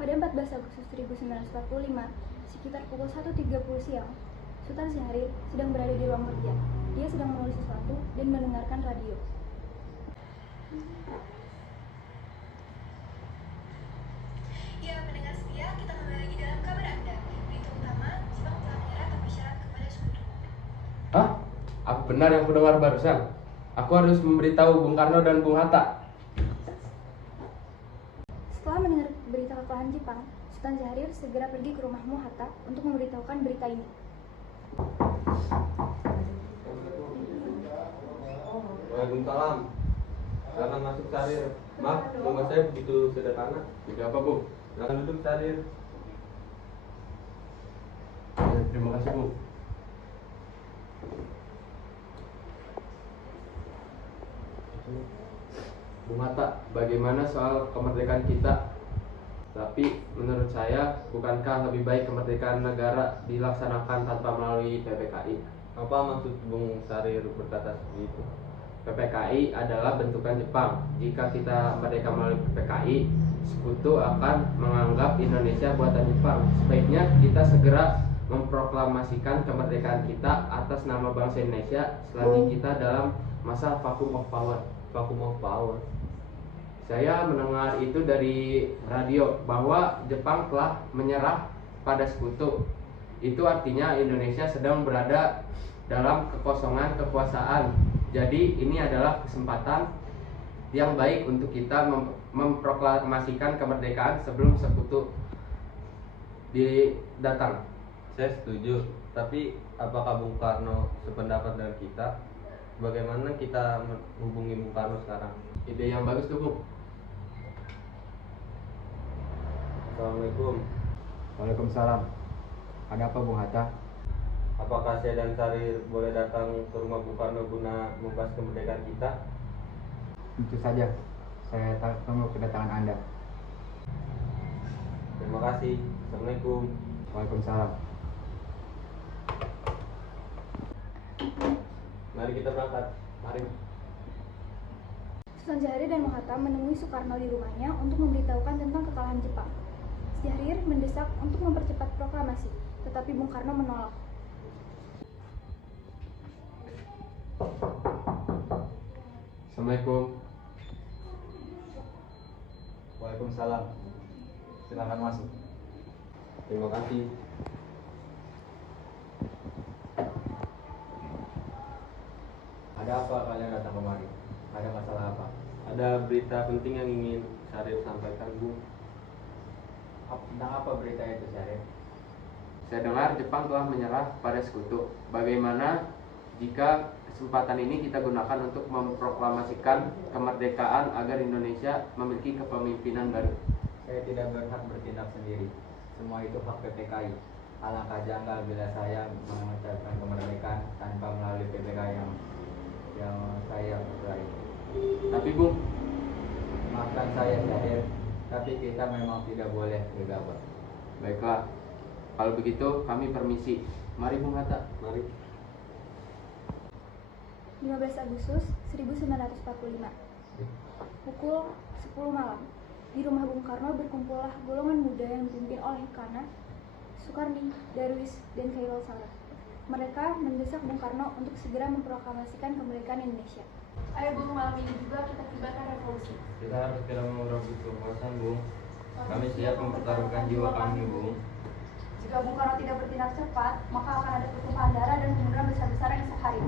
Pada 14 Agustus 1945, sekitar pukul 1.30 siang, Sultan Syahrir sedang berada di ruang kerja. Dia sedang menulis sesuatu dan mendengarkan radio. Ya, pendengar setia, kita kembali lagi dalam kabar Anda. Berita utama, Jepang telah menyerah tanpa syarat kepada Sekutu. Hah? Apa benar yang kudengar barusan? Aku harus memberitahu Bung Karno dan Bung Hatta. Setelah mendengar berita kekalahan Jepang, Sultan Syahrir segera pergi ke rumah Hatta untuk memberitahukan berita ini. Waalaikumsalam. Silakan masuk Syahrir. Maaf, rumah saya begitu sederhana. Tidak apa, Bung. Silakan duduk Syahrir. Ya, terima kasih, Bung. Bung Hatta, bagaimana soal kemerdekaan kita? Tapi menurut saya, bukankah lebih baik kemerdekaan negara dilaksanakan tanpa melalui PPKI? Apa maksud Bung Syahrir berkata seperti itu? PPKI adalah bentukan Jepang. Jika kita merdeka melalui PPKI, Sekutu akan menganggap Indonesia buatan Jepang. Sebaiknya kita segera memproklamasikan kemerdekaan kita atas nama bangsa Indonesia selagi kita dalam masa vacuum of power. Vacuum of power. Saya mendengar itu dari radio bahwa Jepang telah menyerah pada Sekutu. Itu artinya Indonesia sedang berada dalam kekosongan kekuasaan. Jadi ini adalah kesempatan yang baik untuk kita memproklamasikan kemerdekaan sebelum Sekutu datang. Saya setuju. Tapi apakah Bung Karno sependapat dengan kita? Bagaimana kita menghubungi Bung Karno sekarang? Ide yang bagus tuh, Bung. Assalamualaikum. Waalaikumsalam. Ada apa, Bung Hatta? Apakah saya dan Syahrir boleh datang ke rumah Bung Karno guna membahas kemerdekaan kita? Tentu saja. Saya tunggu kedatangan Anda. Terima kasih. Assalamualaikum. Waalaikumsalam. Mari kita berangkat. Mari. Sultan Syahrir dan Hatta menemui Soekarno di rumahnya untuk memberitahukan tentang kekalahan Jepang. Syahrir mendesak untuk mempercepat proklamasi, tetapi Bung Karno menolak. Assalamualaikum. Waalaikumsalam. Silakan masuk. Terima kasih. Ada apa kalian datang kemari? Ada masalah apa? Ada berita penting yang ingin Syahrir sampaikan, Bu. Tentang apa berita itu, Syahrir? Saya dengar Jepang telah menyerah pada Sekutu. Bagaimana jika kesempatan ini kita gunakan untuk memproklamasikan kemerdekaan agar Indonesia memiliki kepemimpinan baru? Saya tidak berhak bertindak sendiri. Semua itu hak PPKI. Alangkah janggal bila saya mengucapkan kemerdekaan tanpa melalui PPKI yang saya raih. Tapi, Bung, Maafkan saya, Syahrir, tapi kita memang tidak boleh gegabah. baiklah. Kalau begitu kami permisi. Mari, Bung Hatta. Mari. 15 Agustus 1945, pukul 10 malam, di rumah Bung Karno berkumpullah golongan muda yang dipimpin oleh Kana, Sukarni, Darwis, dan Khairul Saleh. Mereka mendesak Bung Karno untuk segera memproklamasikan kemerdekaan Indonesia. Ayo Bung, malam ini juga kita kibarkan revolusi. Kita harus segera merebut kekuasaan, Bung. Kami siap mempertaruhkan jiwa kami, Bung. Jika Bung Karno tidak bertindak cepat, maka akan ada pertumpahan darah dan kemunduran besar-besaran esok hari.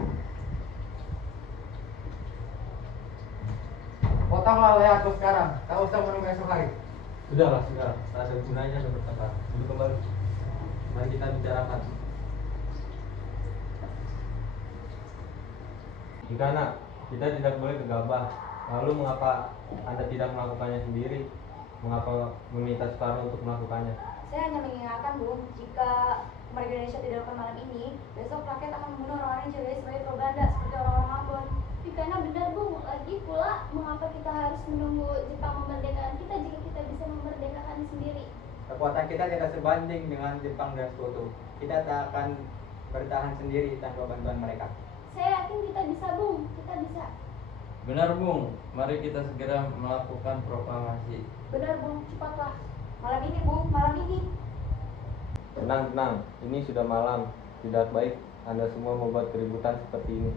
Potonglah leherku sekarang, tak usah menunggu esok hari. Sudahlah. Tak ada gunanya untuk bertengkar. Duduk kembali. Mari kita bicarakan. Ikana, kita tidak boleh gegabah. Lalu mengapa Anda tidak melakukannya sendiri? Mengapa meminta Soekarno untuk melakukannya? Saya hanya mengingatkan Bung, jika kemerdekaan Indonesia tidak dilakukan malam ini, besok rakyat akan membunuh orang-orang yang jadi sebagai propaganda seperti orang-orang Ambon. Karena benar Bung, lagi pula mengapa kita harus menunggu Jepang memerdekakan kita jika kita bisa memerdekakan sendiri? Kekuatan kita tidak sebanding dengan Jepang dan Sekutu. Kita tak akan bertahan sendiri tanpa bantuan mereka. Saya yakin kita bisa Bung, kita bisa. Benar Bung, mari kita segera melakukan proklamasi. Benar Bung, cepatlah. Malam ini Bung, malam ini. Tenang, ini sudah malam. Tidak baik Anda semua membuat keributan seperti ini.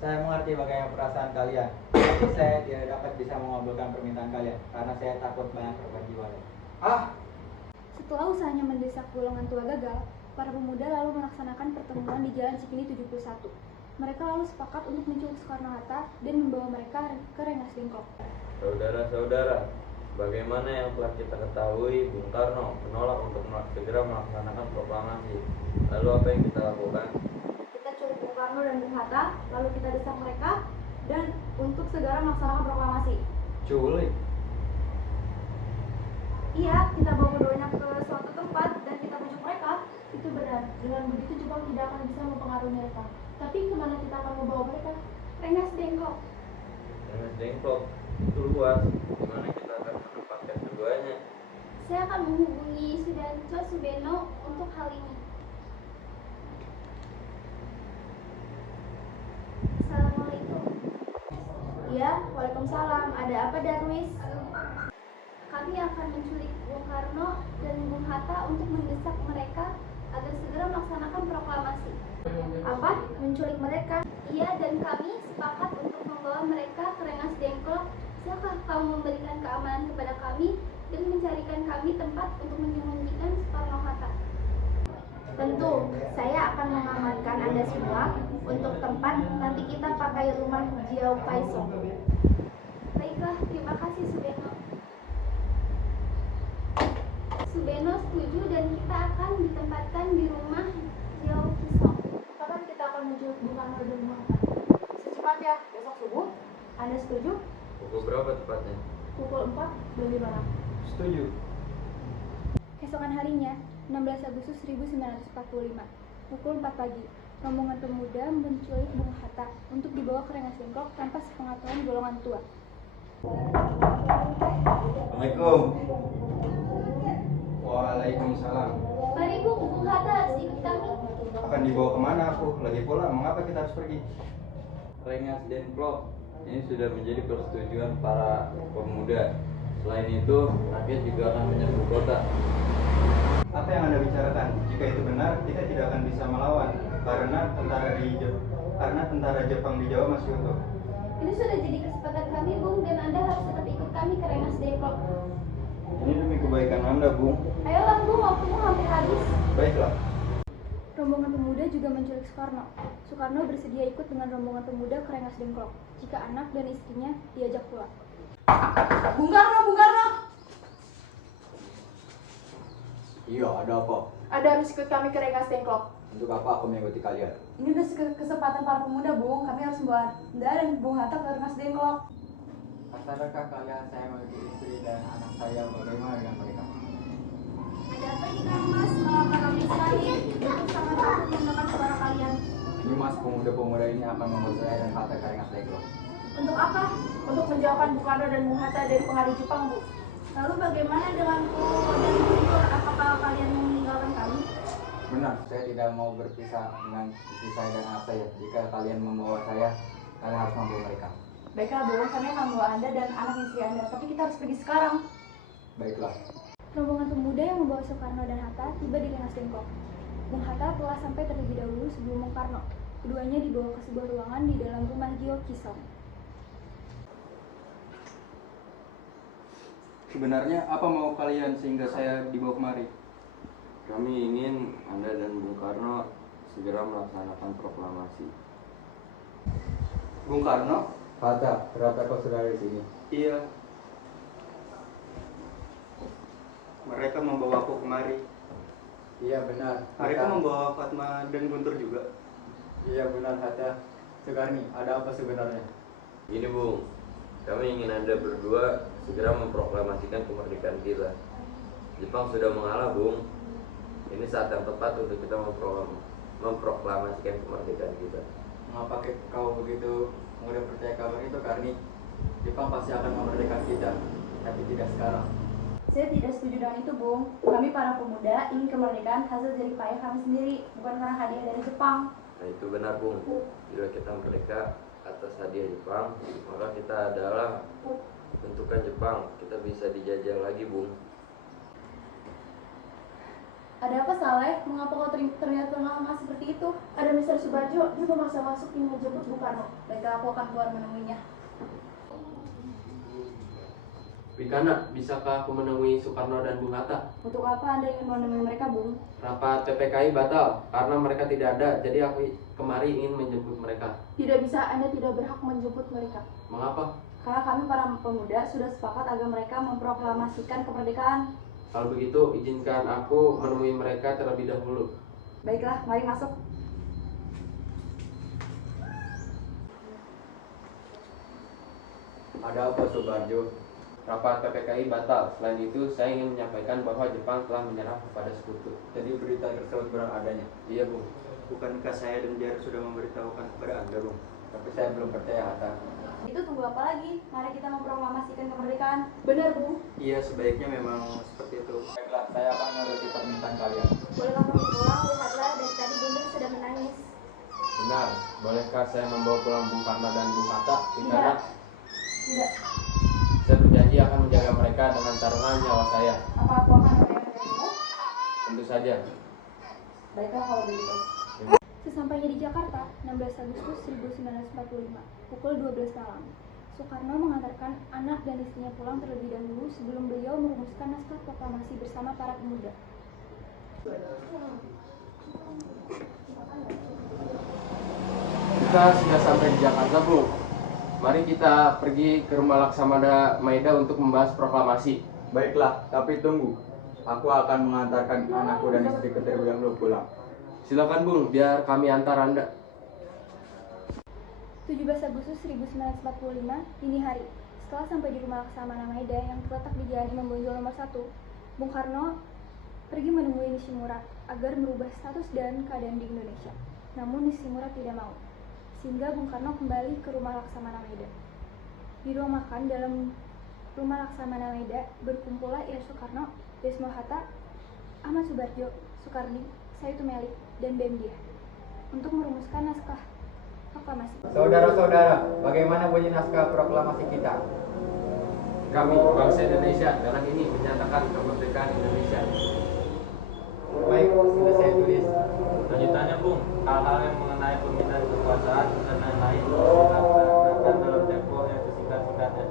Saya mengerti bagaimana perasaan kalian, tapi saya tidak dapat bisa mengabulkan permintaan kalian karena saya takut banyak korban jiwa. Setelah usahanya mendesak golongan tua gagal, para pemuda lalu melaksanakan pertemuan di Jalan Cikini 71. Mereka lalu sepakat untuk menculik Soekarno-Hatta dan membawa mereka ke Rengas Dengklok. Saudara-saudara, bagaimana yang telah kita ketahui, Bung Karno menolak untuk segera melaksanakan proklamasi. Lalu apa yang kita lakukan? Kita culik Bung Karno dan Bung Hatta, lalu kita desak mereka dan untuk segera melaksanakan proklamasi. Culik? Iya, kita bawa keduanya ke suatu tempat dan kita bujuk mereka. Itu benar. Dengan begitu Jepang tidak akan bisa mempengaruhi mereka. Tapi kemana kita akan membawa mereka? Rengas Dengklok. Rengas Dengklok itu luas, dimana kita akan menempatkan keduanya. Saya akan menghubungi Sudanco Subeno untuk hal ini. Assalamualaikum. Iya, waalaikumsalam. Ada apa Darwis? Kami akan menculik Bung Karno dan Bung Hatta untuk mendesak mereka agar segera melaksanakan proklamasi. Apa? Menculik mereka? Iya, dan kami sepakat untuk membawa mereka ke Rengas Dengklok. Siapakah kamu memberikan keamanan kepada kami dan mencarikan kami tempat untuk menyembunyikan Soekarno-Hatta? Tentu, saya akan mengamankan Anda semua untuk tempat nanti kita pakai rumah Jiao Kaisong. Baiklah, terima kasih Subeno. Subeno setuju dan kita akan ditempatkan di rumah Jiao Kisong. Kapan kita akan menculik Bung Karno dan Bung Hatta? Secepatnya, besok subuh. Anda setuju? Pukul berapa tepatnya? Pukul 4 bagaimana? Setuju. Keesokan harinya, 16 Agustus 1945, pukul 4 pagi, rombongan pemuda menculik Bung Hatta untuk dibawa ke Rengas Dengklok tanpa sepengetahuan golongan tua. Assalamualaikum. Waalaikumsalam. Mari Bung Hatta harus ikut kami. Akan dibawa kemana aku? Lagi pula, mengapa kita harus pergi? Rengas Dengklok ini sudah menjadi persetujuan para pemuda. Selain itu, rakyat juga akan menyerbu kota. Apa yang Anda bicarakan? Jika itu benar, kita tidak akan bisa melawan karena tentara Jepang di Jawa masih utuh. Ini sudah jadi kesepakatan kami Bung dan Anda harus tetap ikut kami ke Rengas Dengklok. Ini demi kebaikan Anda, Bung. Ayolah Bung, waktumu hampir habis. Baiklah. Rombongan pemuda juga menculik Soekarno. Soekarno bersedia ikut dengan rombongan pemuda ke Rengas Dengklok jika anak dan istrinya diajak pulang. Bung Karno, Bung Karno! Iya, ada apa? Ada harus ikut kami ke Rengas Dengklok. Untuk apa aku mengikuti kalian? Ini udah kesempatan para pemuda, Bung. Kami harus membawa Anda dan Bung Hatta ke Rengas Dengklok. Sadarkah kalian saya memiliki istri dan anak saya, bagaimana dengan mereka? Ada apa nih Kang Mas? Mengapa kami sekali? Aku sangat takut mendengar suara kalian. Ini mas, pemuda-pemuda ini akan membawa saya dan Hatta ke Rengas Dengklok. Untuk apa? Untuk menjauhkan Bung Karno dan Bung Hatta dari pengaruh Jepang, Bu. Lalu bagaimana denganku dan Guntur? Apakah kalian mau meninggalkan kami? Benar, saya tidak mau berpisah dengan istri saya dan anak saya. Jika kalian membawa saya, kalian harus membawa mereka. Baiklah, Bung. Kami akan membawa Anda dan anak istri Anda. Tapi kita harus pergi sekarang. Baiklah. Rombongan pemuda yang membawa Soekarno dan Hatta tiba di Rengas Dengklok. Bung Hatta telah sampai terlebih dahulu sebelum Bung Karno. Keduanya dibawa ke sebuah ruangan di dalam rumah Jiao Kisong. Sebenarnya apa mau kalian sehingga saya dibawa kemari? Kami ingin Anda dan Bung Karno segera melaksanakan proklamasi. Bung Karno? Hatta, ternyata kau sudah ada di sini. Iya. Mereka membawa aku kemari. Iya benar. Mereka Hatta. membawa Fatma dan Guntur juga. Iya benar Hatta. Sekarni, ada apa sebenarnya? Ini Bung, kami ingin Anda berdua segera memproklamasikan kemerdekaan kita. Jepang sudah mengalah Bung. Ini saat yang tepat untuk kita memproklamasikan kemerdekaan kita. Mengapa kau begitu mudah percaya kabar itu, Karni? Jepang pasti akan memerdekakan kita, tapi tidak sekarang. Saya tidak setuju dengan itu, Bung. Kami para pemuda ingin kemerdekaan hasil dari payah kami sendiri, bukan karena hadiah dari Jepang. Nah itu benar Bung. Bila kita merdeka atas hadiah Jepang, maka kita adalah bentukan Jepang. Kita bisa dijajah lagi Bung. Ada apa Saleh? Mengapa kau terlihat terengah-engah seperti itu? Ada Mr. Subarjo, dia memaksa masuk ingin menjemput Bung Karno. Baiklah, aku akan keluar menemuinya. Wikana, bisakah aku menemui Soekarno dan Bung Hatta? Untuk apa Anda ingin menemui mereka, Bung? Rapat PPKI batal karena mereka tidak ada, jadi aku kemari ingin menjemput mereka. Tidak bisa, Anda tidak berhak menjemput mereka. Mengapa? Karena kami para pemuda sudah sepakat agar mereka memproklamasikan kemerdekaan. Kalau begitu, izinkan aku menemui mereka terlebih dahulu. Baiklah, mari masuk. Ada apa Subarjo? Rapat PPKI batal. Selain itu, saya ingin menyampaikan bahwa Jepang telah menyerah kepada sekutu. Jadi berita tersebut benar adanya. Iya, Bung. Bukankah saya dan Jar sudah memberitahukan kepada Anda, Bung? Tapi saya belum percaya Hatta. Itu tunggu apa lagi? Mari kita memproklamasikan kemerdekaan. Benar, Bung. Iya, sebaiknya memang seperti itu. Baiklah, saya akan menuruti permintaan kalian. Bolehkah kami pulang? Lihatlah, dari tadi Bunda sudah menangis. Benar. Bolehkah saya membawa pulang Bung Karno dan Bung Hatta? Wikana, Tidak. saya berjanji akan menjaga mereka dengan taruhan nyawa saya. Apa aku akan melayani? Tentu saja. Baiklah kalau begitu. Sesampainya di Jakarta, 16 Agustus 1945, pukul 12 malam, Soekarno mengantarkan anak dan istrinya pulang terlebih dahulu sebelum beliau merumuskan naskah proklamasi bersama para pemuda. Kita sudah sampai di Jakarta, Bung. Mari kita pergi ke rumah Laksamana Maeda untuk membahas proklamasi. Baiklah, tapi tunggu. Aku akan mengantarkan anakku dan istriku terlebih dahulu pulang. Silakan, Bung, biar kami antar Anda. 17 Agustus 1945, dini hari, setelah sampai di rumah Laksamana Maeda yang terletak di Jalan Imam Bonjol nomor 1, Bung Karno pergi menemui Nishimura agar merubah status dan keadaan di Indonesia. Namun Nishimura tidak mau, sehingga Bung Karno kembali ke rumah Laksamana Maeda. Di ruang makan dalam rumah Laksamana Maeda berkumpullah Ir Soekarno, Desmo Hatta, Ahmad Subarjo, Soekardi, Sayuti Melik, dan BM Diah untuk merumuskan naskah proklamasi. Saudara-saudara, bagaimana bunyi naskah proklamasi kita? Kami, bangsa Indonesia, dalam ini menyatakan kemerdekaan Indonesia. Baik, sudah saya tulis. Lanjutannya, Bung, hal-hal yang mengenai pemindahan kekuasaan dan lain-lain dilaksanakan dalam tempo yang sesingkat-singkatnya.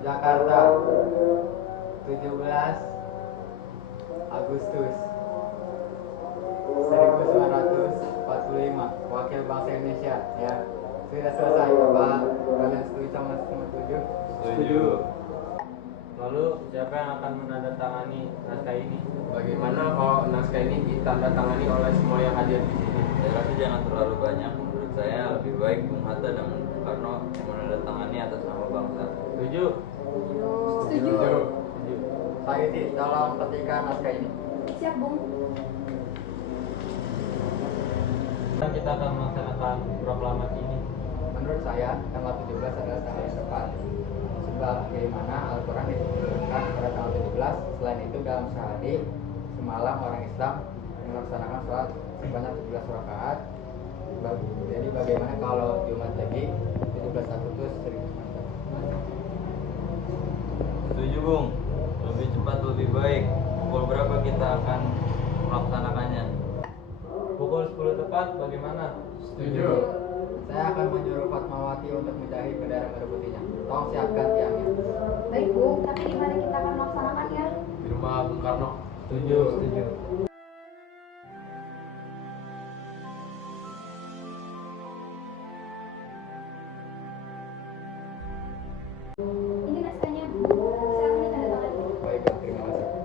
Jakarta, 17 Agustus 1945, Wakil Bangsa Indonesia, ya. Sudah selesai, Bapak. Kalian setuju sama setuju? Setuju. Lalu, siapa yang akan menandatangani naskah ini? Bagaimana kalau naskah ini ditandatangani oleh semua yang hadir di sini? Saya rasa jangan terlalu banyak. Menurut saya lebih baik Bung Hatta dan Bung Karno menandatangani atas nama bangsa. Setuju? Setuju. Sayuti, tolong ketikkan naskah ini. Siap, Bung. Kita akan melaksanakan proklamasi ini. Menurut saya, tanggal 17 adalah tanggal yang tepat. Sebagaimana Al-Quran diturunkan pada tanggal 17. Selain itu, dalam sehari semalam orang Islam melaksanakan sholat sebanyak 17 rakaat. Jadi bagaimana kalau Jumat lagi 17 Agustus 1945? Setuju, Bung. Lebih cepat lebih baik. Pukul berapa kita akan melaksanakannya? Pukul 10 tepat, bagaimana? Setuju. Saya akan menyuruh Fatmawati untuk menjahit bendera merah putihnya. Tolong siapkan tiangnya. Baik, Bung, tapi di mana kita akan melaksanakannya? Di rumah Bung Karno. Setuju. Ini naskahnya, Bu. Silakan ditandatangani. Baiklah, terima kasih.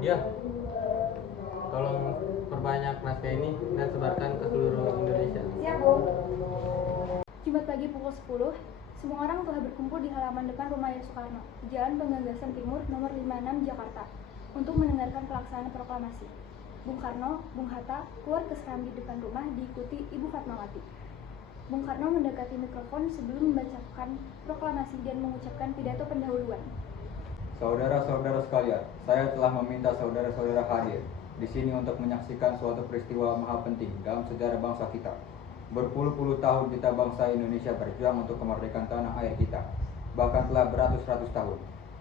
Ya, tolong perbanyak naskah ini dan sebarkan ke seluruh Indonesia. Siap, Bung. Jumat pagi pukul 10, semua orang telah berkumpul di halaman depan rumah Ir Soekarno, di Jalan Penggagasan Timur nomor 56 Jakarta, untuk mendengarkan pelaksanaan proklamasi. Bung Karno, Bung Hatta keluar ke serambi depan rumah diikuti Ibu Fatmawati. Bung Karno mendekati mikrofon sebelum membacakan proklamasi dan mengucapkan pidato pendahuluan. Saudara-saudara sekalian, saya telah meminta saudara-saudara hadir di sini untuk menyaksikan suatu peristiwa maha penting dalam sejarah bangsa kita. Berpuluh-puluh tahun kita bangsa Indonesia berjuang untuk kemerdekaan tanah air kita. Bahkan telah beratus-ratus tahun.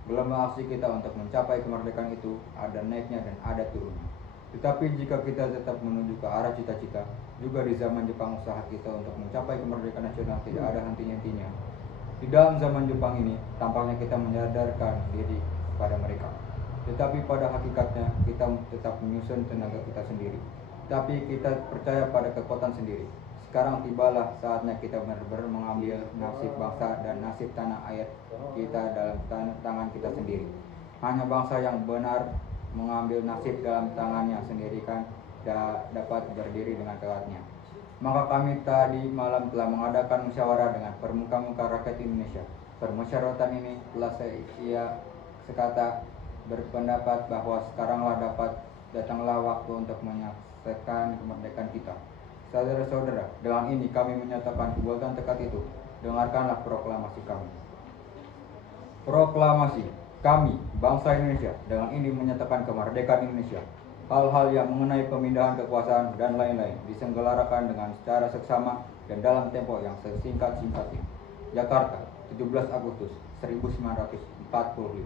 Gelombang aksi kita untuk mencapai kemerdekaan itu ada naiknya dan ada turunnya. Tetapi jika kita tetap menuju ke arah cita-cita, juga di zaman Jepang usaha kita untuk mencapai kemerdekaan nasional tidak ada henti-hentinya. Di dalam zaman Jepang ini, tampaknya kita menyadarkan diri pada mereka. Tetapi pada hakikatnya, kita tetap menyusun tenaga kita sendiri. Tapi kita percaya pada kekuatan sendiri. Sekarang tibalah saatnya kita benar-benar mengambil nasib bangsa dan nasib tanah air kita dalam tangan kita sendiri. Hanya bangsa yang benar mengambil nasib dalam tangannya sendiri kan dapat berdiri dengan kuatnya. Maka kami tadi malam telah mengadakan musyawarah dengan pemuka-muka rakyat Indonesia. Permusyawaratan ini telah sekata berpendapat bahwa sekaranglah datanglah waktu untuk menyaksikan kemerdekaan kita. Saudara-saudara, dengan ini kami menyatakan kebuatan tekad itu. Dengarkanlah proklamasi kami. Proklamasi kami, bangsa Indonesia, dengan ini menyatakan kemerdekaan Indonesia. Hal-hal yang mengenai pemindahan kekuasaan dan lain-lain diselenggarakan dengan secara seksama dan dalam tempo yang sesingkat-singkatnya. Jakarta, 17 Agustus 1945.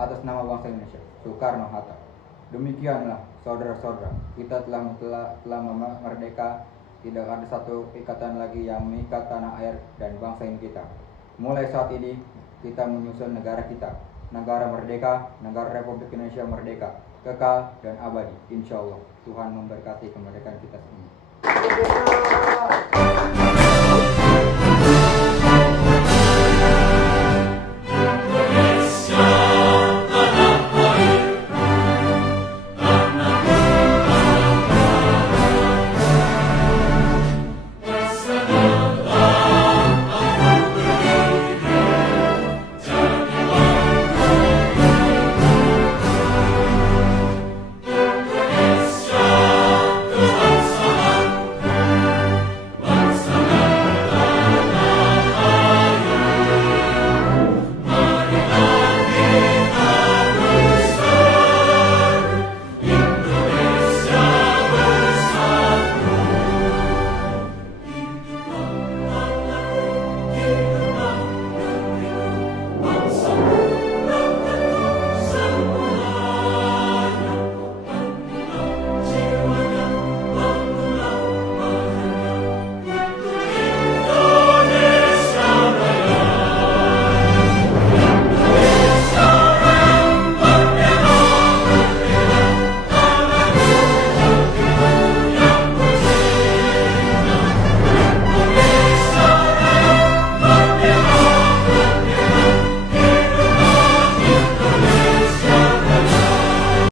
Atas nama bangsa Indonesia, Soekarno-Hatta. Demikianlah saudara-saudara, kita telah merdeka. Tidak ada satu ikatan lagi yang mengikat tanah air dan bangsa ini kita. Mulai saat ini kita menyusun negara kita, negara merdeka, negara Republik Indonesia merdeka, kekal dan abadi. Insya Allah Tuhan memberkati kemerdekaan kita semua.